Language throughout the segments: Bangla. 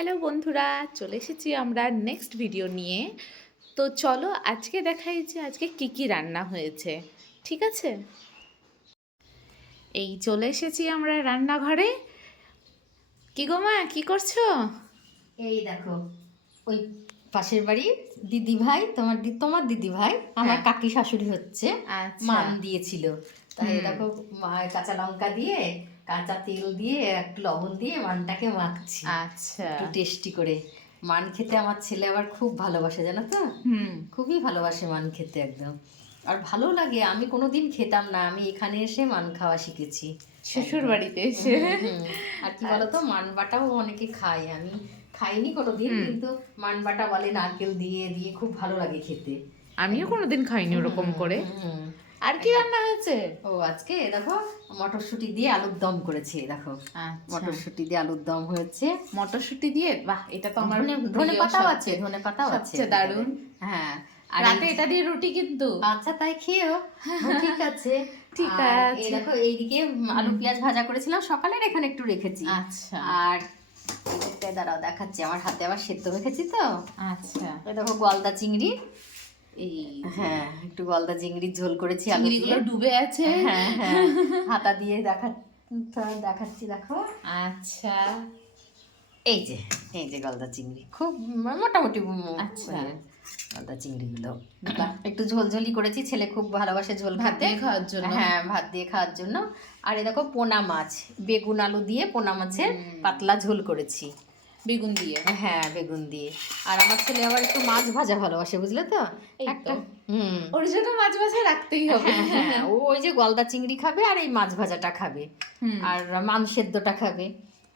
হ্যালো বন্ধুরা, চলে এসেছি আমরা নেক্সট ভিডিও নিয়ে। তো চলো আজকে দেখাই যে আজকে কি কি রান্না হয়েছে। ঠিক আছে, এই চলে এসেছি আমরা রান্নাঘরে। কি গো মা, কি করছো? এই দেখো, ওই পাশের বাড়ির দিদি ভাই, তোমার দিদি ভাই আমার হ্যাঁ। কাকি শাশুড়ি হচ্ছে, আচ্ছা। মান দিয়েছিল। তাই দেখো, কাঁচা লঙ্কা দিয়ে, কাঁচা তেল দিয়ে, একটু লবণ দিয়ে মানটাকে মাখছি আচ্ছা। একটু টেস্টি করে। মান খেতে আমার ছেলে আবার খুব ভালোবাসে, জানো তো। খুবই ভালোবাসে মান খেতে একদম। আর ভালো লাগে, আমি কোনোদিন খেতাম না, আমি এখানে এসে মান খাওয়া শিখেছি শ্বশুর একদম। বাড়িতে এসে। আর কি বলতো, মান বাটাও অনেকে খায়, আমি খাইনি কোনোদিন, কিন্তু মান বাটা বলে নারকেল দিয়ে দিয়ে খুব ভালো লাগে খেতে। আমিও কোনোদিন খাইনি ওরকম করে। হুম। আর কি রান্না হয়েছে? ও আজকে দেখো, মটরশুঁটি দিয়ে আলুর দম করেছি। দেখো, মটরশুঁটি দিয়ে আলুর দম হয়েছে। মটরশুঁটি দিয়ে, বাহ, এটা তো আমার ধনে পাতাও আছে, ধনে পাতাও আছে, সবচেয়ে দারুণ। হ্যাঁ। আর রাতে এটা দিয়ে রুটি কিন্তু। আচ্ছা, তাই খেয়েও। ঠিক আছে। ঠিক আর আছে। এই দেখো, এইদিকে আলু পেঁয়াজ ভাজা করেছিলাম সকালের, এখানে একটু রেখেছি। আচ্ছা। আর এদিকটায় দাঁড়াও দেখাচ্ছি, আমার হাতে আবার সেদ্ধ রেখেছি তো। আচ্ছা। এই দেখো, গলদা চিংড়ি। এই হ্যাঁ, একটু গলদা চিংড়ির ঝোল করেছি আলু চিংড়িগুলো দিয়ে। ডুবে আছে। হ্যাঁ হ্যাঁ, হাতা দিয়ে দেখাচ্ছি দেখো। আচ্ছা। এই যে, এই যে গলদা চিংড়ি, খুব মোটামুটি। আচ্ছা। গলদা চিংড়িগুলো একটু ঝোলঝোলি করেছি, ছেলে খুব ভালোবাসে ঝোল ভাত খেতে। দিয়ে খাওয়ার জন্য। হ্যাঁ, ভাত দিয়ে খাওয়ার জন্য। আর এই দেখো, পোনা মাছ, বেগুন আলু দিয়ে পোনা মাছের পাতলা ঝোল করেছি। বেগুন দিয়ে। হ্যাঁ, বেগুন দিয়ে। আর আমার ছেলে আবার একটু মাছ ভাজা ভালোবাসে, বুঝলে তো। এই একটা তো। ওর জন্য মাছ ভাজা রাখতেই হবে। হ্যাঁ হ্যাঁ, ও ওই যে গলদা চিংড়ি খাবে আর এই মাছ ভাজাটা খাবে। আর মান সেদ্ধটা খাবে।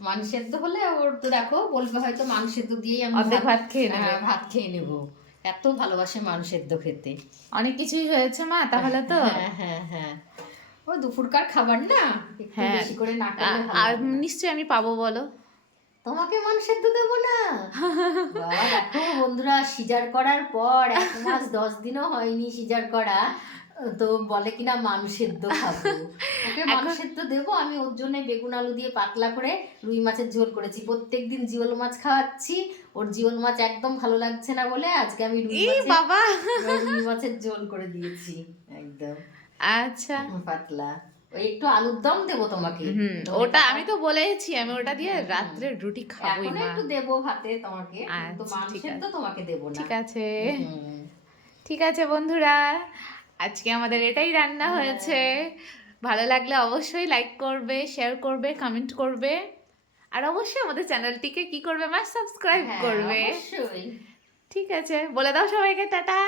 মান সেদ্ধ হলে ওর তো দেখো বলবে হয়তো মান সেদ্ধ দিয়েই আমি অর্ধেক ভাত খেয়ে নেবে। ভাত খেয়ে নেবো। এত ভালোবাসে মান সেদ্ধ খেতে। অনেক কিছুই হয়েছে মা, তাহলে তো। হ্যাঁ হ্যাঁ হ্যাঁ, ও দুপুরকার খাবার না, একটু হ্যাঁ, বেশি করে না করলে ভালো আর লাগে না। নিশ্চয়ই আমি পাবো, বলো। তোমাকে মান সেদ্ধ দেবো না? বাবা, দেখো বন্ধুরা, সিজার করার পর 1 মাস 10 দিনও হয়নি সিজার করা, তো বলে কিনা মান সেদ্ধ খাবো। ওকে মান সেদ্ধ দেবো আমি, ওর জন্য বেগুন আলু দিয়ে পাতলা করে রুই মাছের ঝোল করেছি। প্রত্যেকদিন জিওল মাছ খাওয়াচ্ছি, ওর জিওল মাছ একদম ভালো লাগছে না বলে আজকে আমি রুই মাছের ঝোল করে দিয়েছি একদম। আচ্ছা। পাতলা, ওই একটু আলুর দম দেবো তোমাকে। ওটা আমি তো বলেছি, আমি ওটা দিয়ে রাত্রে রুটি খাবোই এখন মা। একটু দেবো ভাতে তোমাকে, কিন্তু আচ্ছা, ঠিক মাংসের তো আছে। তোমাকে দেবো না। ঠিক আছে। হুম। ঠিক আছে বন্ধুরা, আজকে আমাদের এটাই রান্না হয়েছে। ভালো লাগলে অবশ্যই লাইক করবে, শেয়ার করবে, কমেন্ট করবে। আর অবশ্যই আমাদের চ্যানেলটিকে কি করবে মা, সাবস্ক্রাইব হ্যাঁ, করবে। অবশ্যই। ঠিক আছে, বলে দাও সবাইকে টাটা।